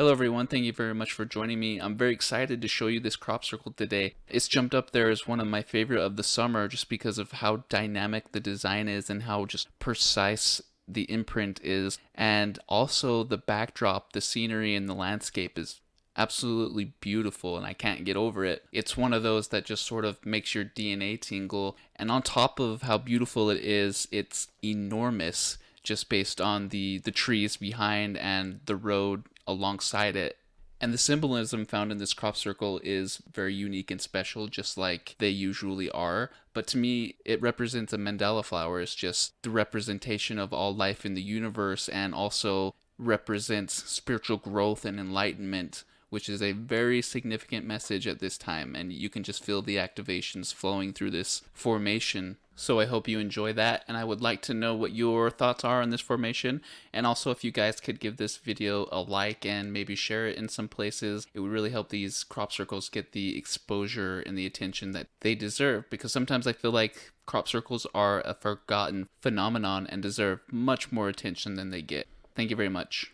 Hello everyone, thank you very much for joining me. I'm very excited to show you this crop circle today. It's jumped up there as one of my favorite of the summer just because of how dynamic the design is and how just precise the imprint is. And also the backdrop, the scenery and the landscape is absolutely beautiful and I can't get over it. It's one of those that just sort of makes your DNA tingle. And on top of how beautiful it is, it's enormous just based on the trees behind and the road alongside it. And the symbolism found in this crop circle is very unique and special, just like they usually are. But to me, it represents a Mandala flower. It's just the representation of all life in the universe and also represents spiritual growth and enlightenment, which is a very significant message at this time. And you can just feel the activations flowing through this formation. So I hope you enjoy that, and I would like to know what your thoughts are on this formation, and also if you guys could give this video a like and maybe share it in some places. It would really help these crop circles get the exposure and the attention that they deserve, because sometimes I feel like crop circles are a forgotten phenomenon and deserve much more attention than they get. Thank you very much.